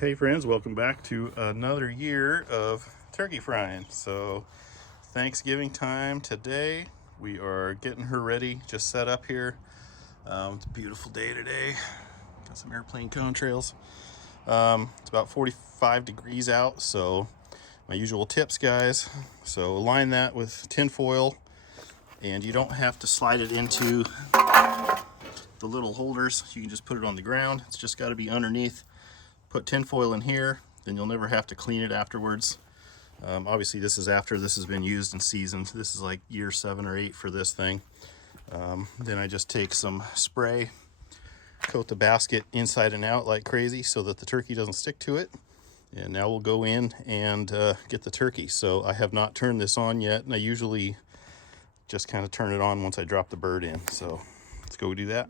Hey friends, welcome back to another year of turkey frying. So Thanksgiving time today. We are getting her ready, just set up here. It's a beautiful day today. Got some airplane contrails. It's about 45 degrees out, so my usual tips, guys. So align that with tin foil, and you don't have to slide it into the little holders. You can just put it on the ground. It's just got to be underneath. Put tin foil in here, then you'll never have to clean it afterwards. Obviously this is after this has been used and seasoned. This is like year 7 or 8 for this thing. Then I just take some spray, coat the basket inside and out like crazy so that the turkey doesn't stick to it. And now we'll go in and get the turkey. So I have not turned this on yet, and I usually just kind of turn it on once I drop the bird in. So let's go do that.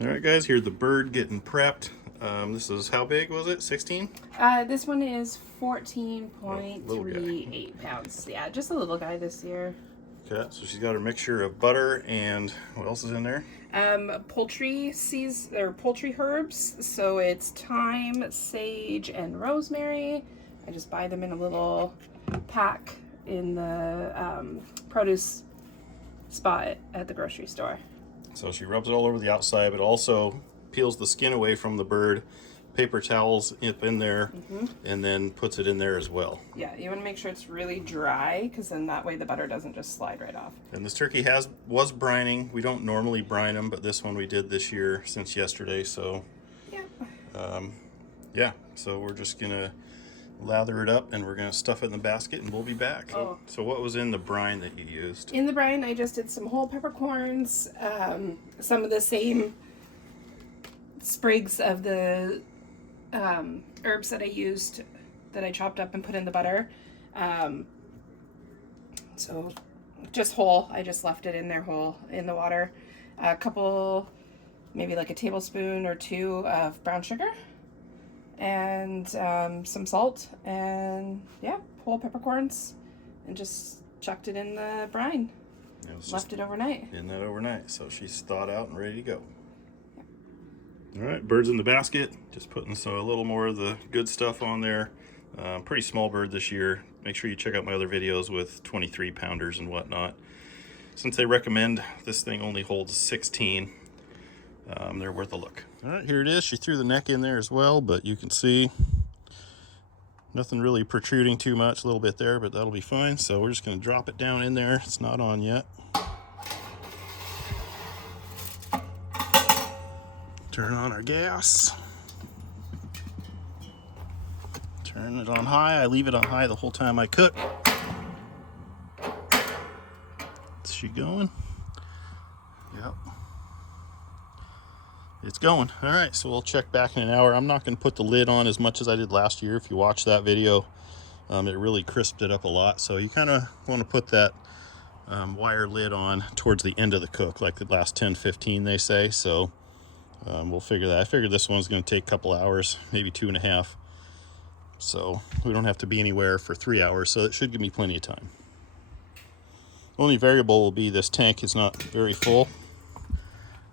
All right guys, here's the bird getting prepped. This is, how big was it? 16? This one is 14.38 pounds. Yeah, just a little guy this year. Okay, so she's got her mixture of butter and what else is in there? Poultry herbs. So it's thyme, sage, and rosemary. I just buy them in a little pack in the produce spot at the grocery store. So she rubs it all over the outside, but also peels the skin away from the bird, paper towels up in there, and then puts it in there as well. Yeah, you want to make sure it's really dry, because then that way the butter doesn't just slide right off. And this turkey was brining. We don't normally brine them, but this one we did this year since yesterday. So yeah, so we're just gonna lather it up and we're gonna stuff it in the basket and we'll be back. So what was in the brine that you used? In the brine, I just did some whole peppercorns, some of the same sprigs of the herbs that I used, that I chopped up and put in the butter. So just whole. I just left it in there whole in the water. A couple, maybe like a tablespoon or 2 of brown sugar, and some salt, and yeah, whole peppercorns, and just chucked it in the brine. Left it overnight. In that overnight, so she's thawed out and ready to go. All right, bird's in the basket. Just putting a little more of the good stuff on there. Pretty small bird this year. Make sure you check out my other videos with 23 pounders and whatnot. Since they recommend this thing only holds 16, they're worth a look. All right, here it is. She threw the neck in there as well, but you can see nothing really protruding too much. A little bit there, but that'll be fine. So we're just going to drop it down in there. It's not on yet. Turn on our gas. Turn it on high. I leave it on high the whole time I cook. Is she going? Yep. It's going. All right, so we'll check back in an hour. I'm not going to put the lid on as much as I did last year. If you watch that video, it really crisped it up a lot. So you kind of want to put that wire lid on towards the end of the cook, like the last 10-15 they say. So we'll figure that. I figured this one's going to take a couple hours, maybe 2.5. So we don't have to be anywhere for 3 hours, so it should give me plenty of time. Only variable will be this tank is not very full.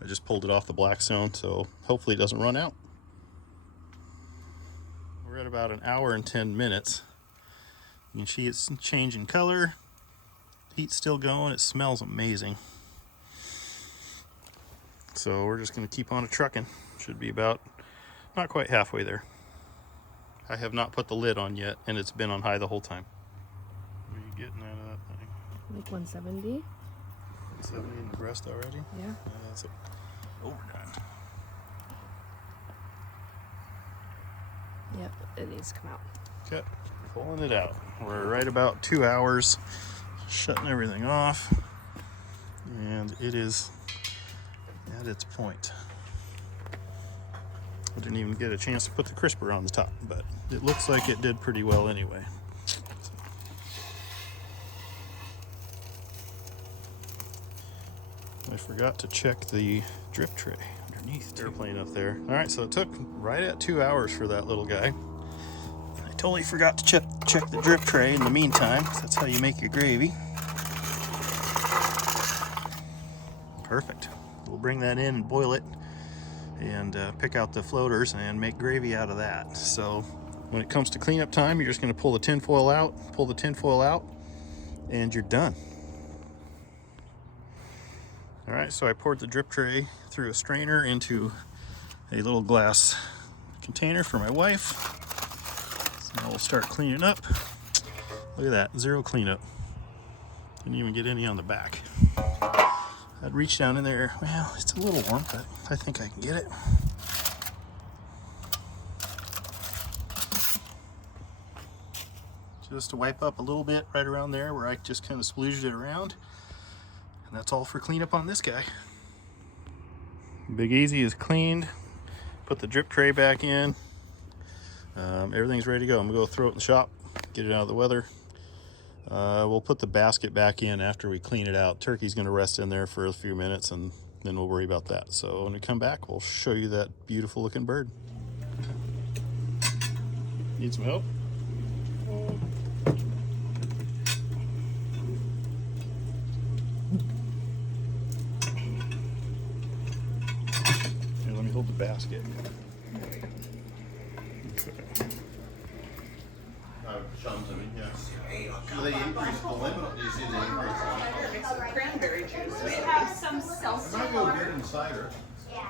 I just pulled it off the Blackstone, so hopefully it doesn't run out. We're at about 1 hour and 10 minutes. You can see it's changing color. Heat's still going. It smells amazing. So we're just going to keep on a trucking. Should be about not quite halfway there. I have not put the lid on yet, and it's been on high the whole time. What are you getting out of that thing? Like 170. 170 in the breast already? Yeah. That's overdone. Yep, it needs to come out. Okay, pulling it out. We're right about 2 hours, shutting everything off, and it is at its point. I didn't even get a chance to put the crisper on the top, but it looks like it did pretty well anyway. I forgot to check the drip tray underneath. Airplane up there. All right, so it took right at 2 hours for that little guy. I totally forgot to check the drip tray in the meantime. That's how you make your gravy. Perfect. We'll bring that in and boil it and pick out the floaters and make gravy out of that. So when it comes to cleanup time, you're just going to pull the tinfoil out, and you're done. All right, so I poured the drip tray through a strainer into a little glass container for my wife. So now we'll start cleaning up. Look at that, zero cleanup. Didn't even get any on the back. I'd reach down in there. Well, it's a little warm, but I think I can get it. Just to wipe up a little bit right around there where I just kind of splooged it around. And that's all for cleanup on this guy. Big Easy is cleaned. Put the drip tray back in. Everything's ready to go. I'm gonna go throw it in the shop, get it out of the weather. We'll put the basket back in after we clean it out. Turkey's gonna rest in there for a few minutes and then we'll worry about that. So when we come back, we'll show you that beautiful looking bird. Need some help? Here, let me hold the basket. Chums, I mean, yes. So they increased the limit. Do you see the increase? Some cranberry juice. We have some I might go get in cider. Yeah.